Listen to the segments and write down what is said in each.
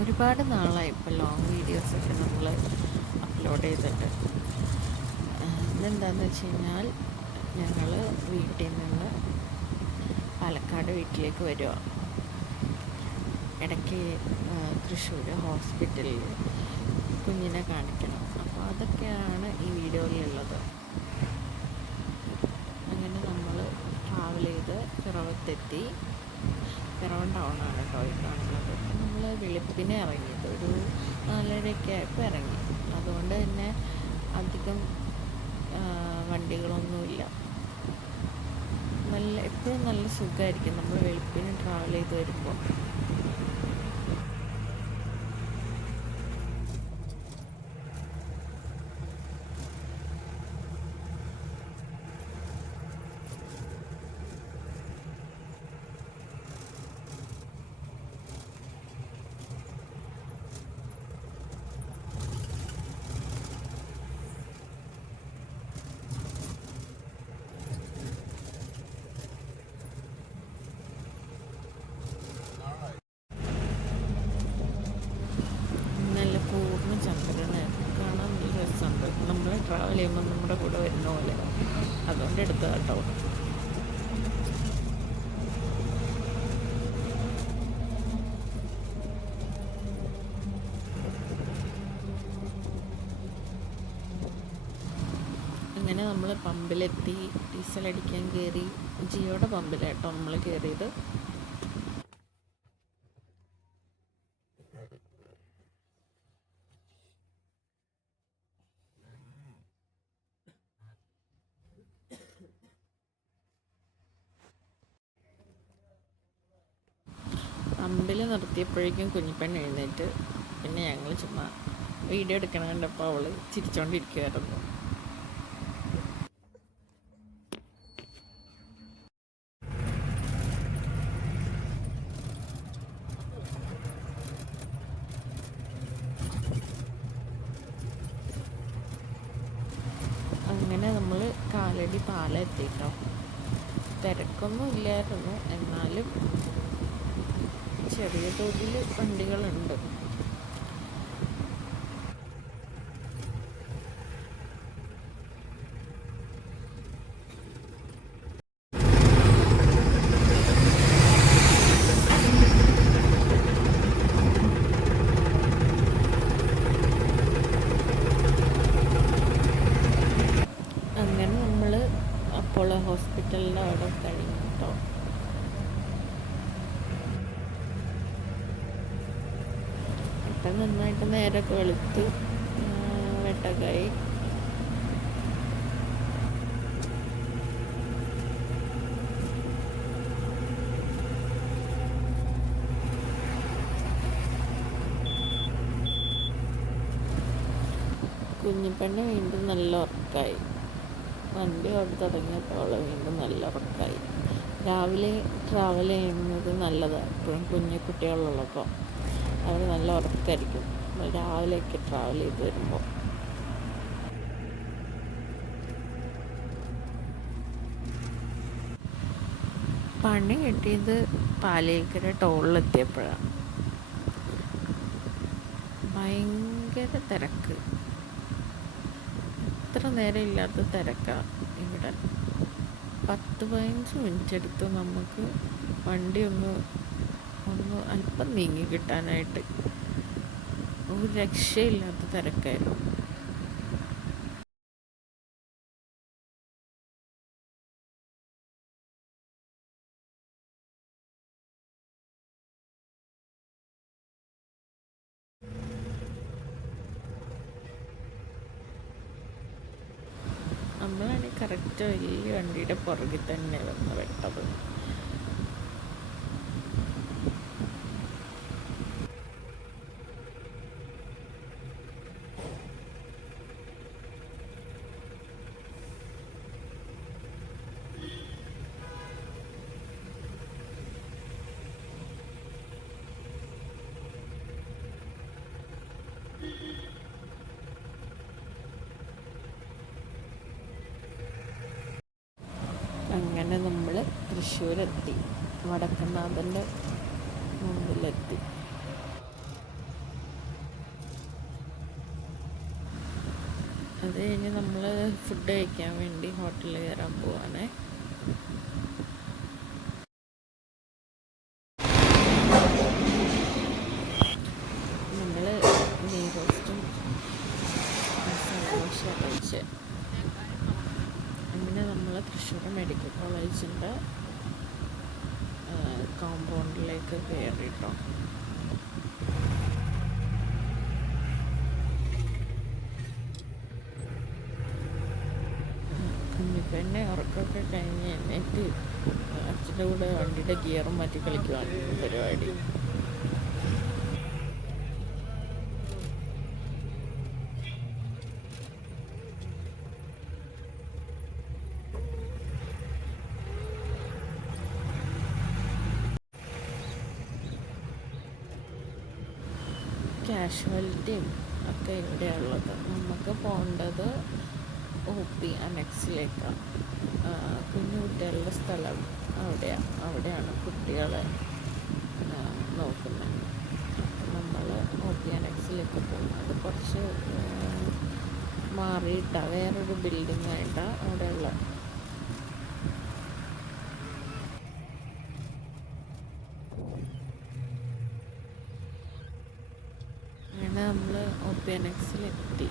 ഒരുപാട് നാളായി ഇപ്പോൾ ലോങ് വീഡിയോസൊക്കെ നമ്മൾ അപ്ലോഡ് ചെയ്തിട്ട്. ഇന്നെന്താണെന്ന് വെച്ച് കഴിഞ്ഞാൽ ഞങ്ങൾ വീട്ടിൽ നിന്ന് പാലക്കാട് വീട്ടിലേക്ക് വരിക ഇടയ്ക്ക് തൃശ്ശൂർ ഹോസ്പിറ്റലിൽ കുഞ്ഞിനെ കാണിക്കണം. അപ്പോൾ അതൊക്കെയാണ് ഈ വീഡിയോയിലുള്ളത്. അങ്ങനെ നമ്മൾ ട്രാവൽ ചെയ്ത് പിറവത്തെത്തി. പിറവം ടൗണാണ് കേട്ടോ ഈ കാണുന്നത്. നമ്മൾ വെളുപ്പിനെ ഇറങ്ങിയത് ഒരു നാലരയൊക്കെ ആയപ്പോൾ ഇറങ്ങി. അതുകൊണ്ട് തന്നെ അധികം വണ്ടികളൊന്നുമില്ല. നല്ല എപ്പോഴും നല്ല സുഖമായിരിക്കും. നമ്മൾ വെളുപ്പിന് ട്രാവൽ ചെയ്ത് വരുമ്പോൾ നല്ല പൂർണ ചന്ദ്രന് കാണാൻ നല്ല രസമുണ്ട് നമ്മൾ ട്രാവൽ ചെയ്യുമ്പോൾ നമ്മുടെ കൂടെ വരുന്ന പോലെ അതുകൊണ്ട് എടുത്ത കേട്ടോ അങ്ങനെ നമ്മൾ പമ്പിലെത്തി ഡീസൽ അടിക്കാൻ കയറി ജിയോടെ പമ്പിലേട്ടോ നമ്മൾ കയറിയത് പമ്പിൽ നിർത്തിയപ്പോഴേക്കും കുഞ്ഞിപ്പെണ്ണ് എഴുന്നേറ്റ്. പിന്നെ ഞങ്ങൾ ചുമ്മാ വീഡിയോ എടുക്കണ കണ്ടപ്പോൾ അവൾ ചിരിച്ചോണ്ടിരിക്കുമായിരുന്നു അങ്ങനെ നമ്മൾ കാലടി പാലെത്തി കേട്ടോ തിരക്കൊന്നും ഇല്ലായിരുന്നു എന്നാലും ചെറിയ തോതിൽ വണ്ടികളുണ്ട് അങ്ങനെ നമ്മൾ അപ്പോളോ ഹോസ്പിറ്റലിന്റെ അവിടെ കഴിഞ്ഞു കേട്ടോ അപ്പം നന്നായിട്ട് നേരൊക്കെ വെളുത്ത്. വെട്ടക്കായി കുഞ്ഞിപ്പണ്ണ വീണ്ടും നല്ല ഉറക്കായി. വണ്ടി ഓടി തുടങ്ങിയപ്പോൾ വീണ്ടും നല്ല ഉറക്കായി. രാവിലെ ട്രാവൽ ചെയ്യുന്നത് നല്ലതാണ് എപ്പോഴും കുഞ്ഞു കുട്ടികളുള്ളപ്പോൾ അവർ നല്ല ഉറക്കായിരിക്കും രാവിലെയൊക്കെ ട്രാവൽ ചെയ്ത് വരുമ്പോൾ. പണി കിട്ടിയത് പാലേക്കര ടോളിലെത്തിയപ്പോഴാണ് ഭയങ്കര തിരക്ക്. ഇത്ര നേരം ഇല്ലാത്ത തിരക്കാണ് ഇവിടെ. പത്ത് പതിനഞ്ച് മിനിറ്റ് എടുത്ത് നമുക്ക് വണ്ടി ഒന്ന് ഒന്ന് അല്പം നീങ്ങി കിട്ടാനായിട്ട്. ഒരു രക്ഷയില്ലാത്ത തിരക്കായിരുന്നു. വലിയ വണ്ടിയുടെ പുറകിൽ തന്നെ വന്ന് വെട്ടത്. അങ്ങനെ നമ്മൾ തൃശ്ശൂരെത്തി. വടക്കനാഥന്റെ മുമ്പിലെത്തി. അത് കഴിഞ്ഞ് നമ്മൾ ഫുഡ് കഴിക്കാൻ വേണ്ടി ഹോട്ടലിൽ കയറാൻ പോവാണേ. തൃശ്ശൂർ മെഡിക്കൽ കോളേജിന്റെ കോമ്പൗണ്ടിലേക്ക് കയറിട്ടോ പിന്നെ ഉറക്കമൊക്കെ കഴിഞ്ഞ് എന്നിട്ട് അച്ഛന്റെ കൂടെ വണ്ടിയുടെ ഗിയറും മാറ്റി കളിക്കുവാണ് പരിപാടി. കാഷ്വാലിറ്റിയും ഒക്കെ ഇവിടെയുള്ളത്. നമുക്ക് പോകേണ്ടത് ഒ പി അനക്സിലേക്കാണ് കുഞ്ഞു കുട്ടികളുടെ സ്ഥലം അവിടെയാണ് അവിടെയാണ് കുട്ടികളെ നോക്കുന്നത്. നമ്മൾ ഒ പി അനക്സിലേക്ക് പോകും അത് കുറച്ച് മാറിയിട്ടാണ് വേറൊരു ബിൽഡിംഗ് ആയിട്ടാണ് അവിടെയുള്ള അങ്ങനെ നമ്മൾ ഒ പി എനക്സിലെത്തി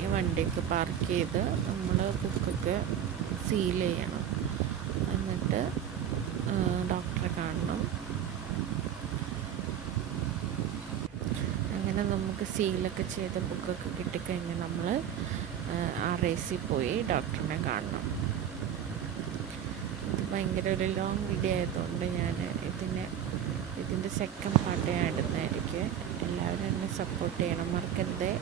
ഈ വണ്ടിയൊക്കെ പാർക്ക് ചെയ്ത് നമ്മൾ ബുക്കൊക്കെ സീൽ ചെയ്യണം എന്നിട്ട് ഡോക്ടറെ കാണണം. അങ്ങനെ നമുക്ക് സീലൊക്കെ ചെയ്ത ബുക്കൊക്കെ കിട്ടിക്കഴിഞ്ഞാൽ നമ്മൾ ആർ ഐ സി പോയി ഡോക്ടറിനെ കാണണം. ഇത് ഭയങ്കര ഒരു ലോങ് വീഡിയോ ആയതുകൊണ്ട് ഞാൻ ഇതിനെ ഇതിന്റെ സെക്കൻഡ് പാർട്ട് ഞാൻ സപ്പോർട്ട് ചെയ്യണം. മറക്കരുതേ.